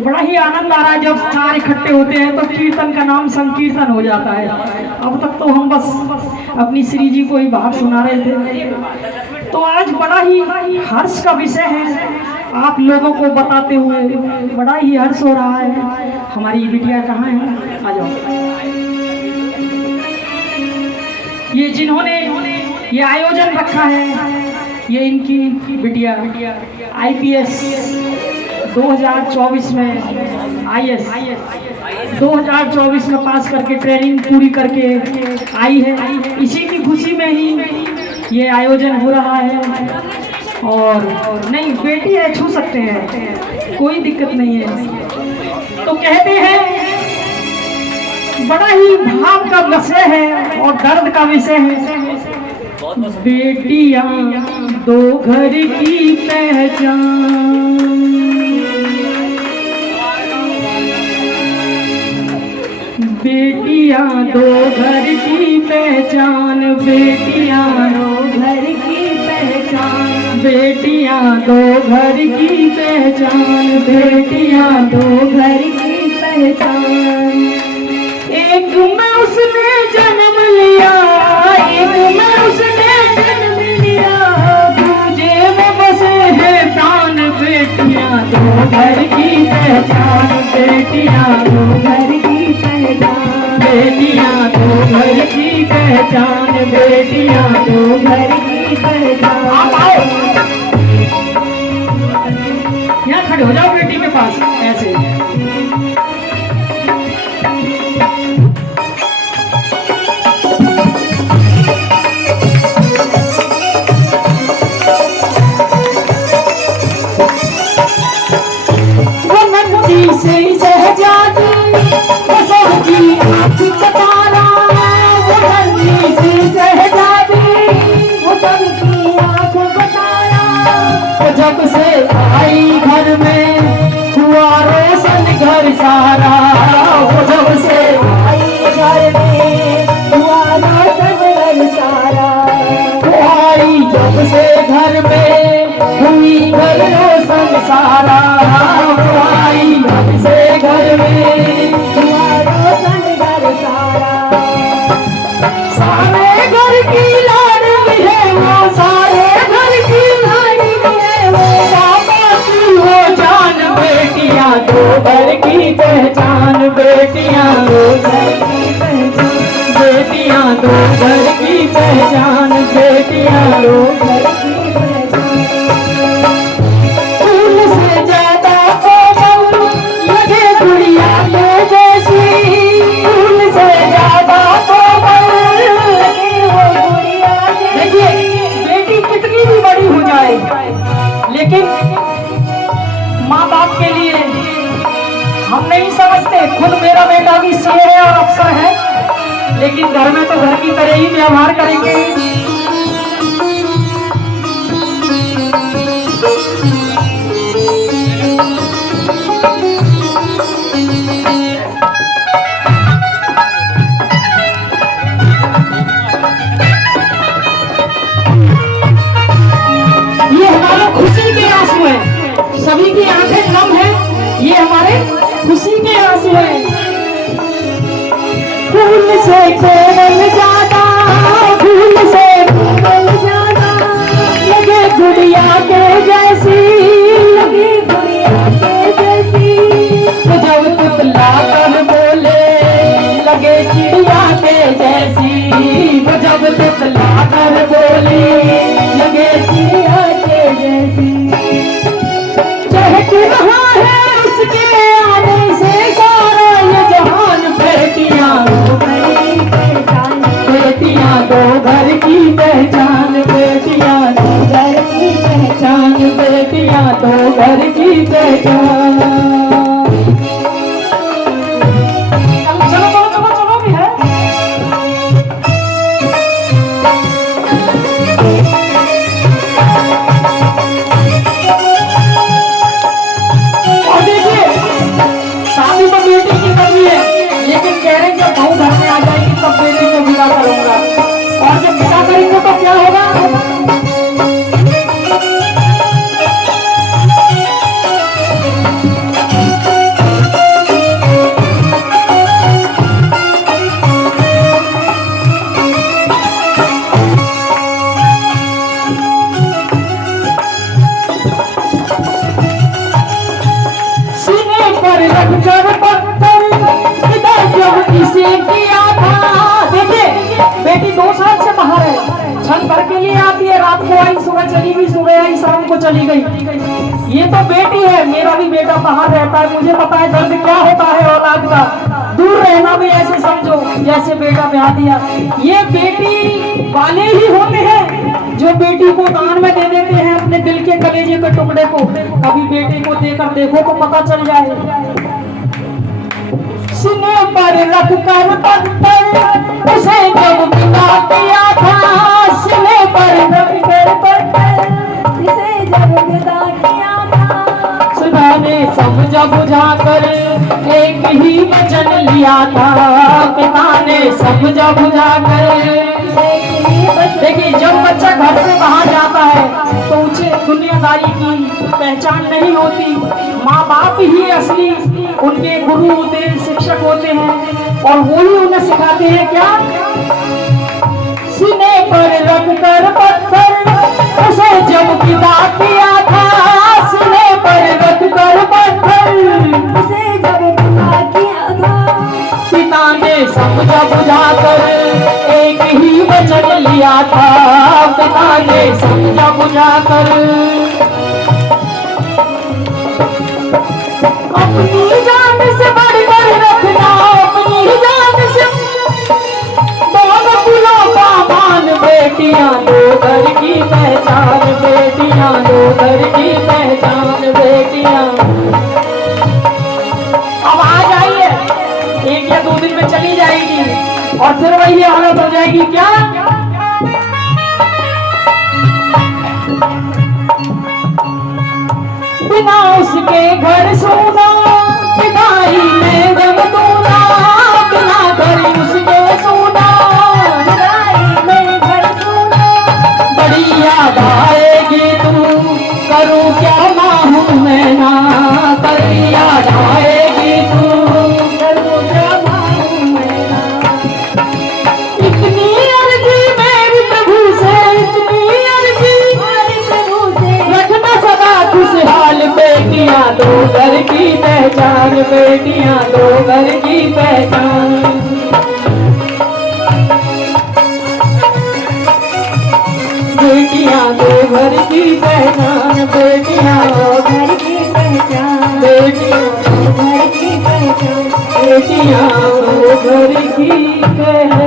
बड़ा ही आनंद आ रहा है जब चार इकट्ठे होते हैं तो कीर्तन का नाम संकीर्तन हो जाता है। अब तक तो हम बस अपनी श्री जी को ही बाहर सुना रहे थे, तो आज बड़ा ही हर्ष का विषय है। आप लोगों को बताते हुए बड़ा ही हर्ष हो रहा है। हमारी बिटिया कहाँ है? आ जाओ। ये जिन्होंने ये आयोजन रखा है, ये इनकी बिटिया IPS 2024 में IS 2024 में पास करके ट्रेनिंग पूरी करके आई है। इसी की खुशी में ही ये आयोजन हो रहा है। और नहीं, बेटी है, छू सकते हैं, कोई दिक्कत नहीं है। तो कहते हैं बड़ा ही भाव का विषय है और दर्द का विषय है। बेटियां दो घर की पहचान, बेटियां दो घर की पहचान, बेटियां दो घर की पहचान, बेटियां दो घर की पहचान, बेटियां दो घर की पहचान। एक में उसने जन्म लिया, एक में उसने जन्म लिया, दूजे में बसे हैं प्राण। बेटियां दो घर की पहचान, बेटियां दो घर की पहचान, बेटियां दो घर की पहचान, बेटियां दो घर की पहचान। यहाँ खड़े हो जाओ बेटी के पास ऐसे। से सहजादी वो सबकी आँख का तारा, वो धरती से सहजादी वो सबकी आँख का तारा। वो जब से आई घर में हुआ रोशन घर सारा, वो जब से आई घर में हुआ रोशन घर सारा। वो आई जब से घर में हुई घर रोशन सारा, वो आई जब से घर में हुआ रोशन घर सारा। सारे घर की लाडली है वो, सारे घर की लाडली है वो, पापा की हो जान। बेटियां दो घर की पहचान, बेटियां दो घर की पहचान, बेटियां दो घर की पहचान, बेटियां दो घर की पहचान। फूल से ज्यादा कोमल लगे गुड़िया के जैसी, फूल से ज्यादा कोमल लगे वो गुड़िया के। देखिए, बेटी कितनी भी बड़ी हो जाए, लेकिन माँ बाप के लिए हम नहीं समझते। खुद मेरा बेटा भी CA है और अफसर है, लेकिन घर में तो घर की तरह ही व्यवहार करेंगे। ये हमारे खुशी के आंसू हैं, सभी की आंखें नम है, ये हमारे खुशी के आंसू हैं। फूल से कोमल ज्यादा, फूल से कोमल ज्यादा लगे गुड़िया के जैसी, लगे गुड़िया के जैसी। तो जब तुतला कर बोले लगे चिड़िया के जैसी, तो जब तुतला कर बोले लगे चिड़िया के जैसी। चहक रहा है उसके आने से सारा ये जहान। बेटियां दो घर की पहचान, बेटियां दो घर की पहचान, बेटियां दो घर की पहचान, बेटियां दो घर की पहचान। चलो चलो चलो चलो भी है। और देखिए, शादी तो बेटी की करनी है, लेकिन कह रहे जब बहू घर में आ जाएगी तब बेटी को विदा करूंगा। और जब विदा करेंगे तो क्या होगा? पर रख कर पत्थर पिता जब इसे किया था। देखिए बेटी 2 साल से बाहर है, क्षण भर के लिए आती है, रात को आई, सुबह चली गई, सुबह आई, शाम को चली गई। ये तो बेटी है, मेरा भी बेटा बाहर रहता है, मुझे पता है दर्द क्या होता है औलाद का। दूर रहना भी ऐसे समझो जैसे बेटा ब्याह दिया। ये बेटी वाले ही होते हैं जो बेटी को दान में दे देते हैं अपने दिल के कलेजे के टुकड़े को। कभी बेटे को देकर देखो तो पता चल जाए। सीने पर रख कर पत्थर उसे जब पिता किया था, सीने पर रख कर पत्थर उसे जब पिता किया था। सुना ने समझा बुझा कर एक ही वचन लिया था, पिता ने समझा बुझा कर। देखिए जब बच्चा घर से बाहर जाता है तो उसे दुनियादारी की पहचान नहीं होती। माँ बाप ही असली उनके गुरु होते हैं, शिक्षक होते हैं, और वो ही उन्हें सिखाते हैं क्या। सीने पर रख कर पत्थर उसे जब पिता किया था, सीने पर रख कर पत्थर उसे जब पिता किया था। पिता ने समझा बुझा कर एक ही वचन लिया था, पिता ने समझा बुझा कर। अपनी जान से बढ़कर रखना, अपनी जान से दोनों कुलों का मान। बेटियां दो घर की पहचान, बेटियां दो घर की पहचान, बेटियां। अब आ जाइए, 1 या 2 दिन में चली जाएगी और फिर वही हालत हो जाएगी क्या। बिना उसके घर सोना, विदाई में गम दूना, बिना घर उसके सोना, विदाई में घर सोना। बड़ी याद आएगी तू, करूँ क्या ना हूँ मैं ना, बड़ी याद आएगी तू, करूँ क्या ना हूँ मैं ना। इतनी अर्जी मेरी प्रभु से, इतनी अर्जी मेरी प्रभु से, रखना सदा खुशहाल। बेटियां दो घर की पहचान, बेटियां दो घर की पहचान। बेटियां दो घर की पहचान, बेटियां दो घर की पहचान, बेटियां दो घर की पहचान, बेटियां दो घर की पहचान।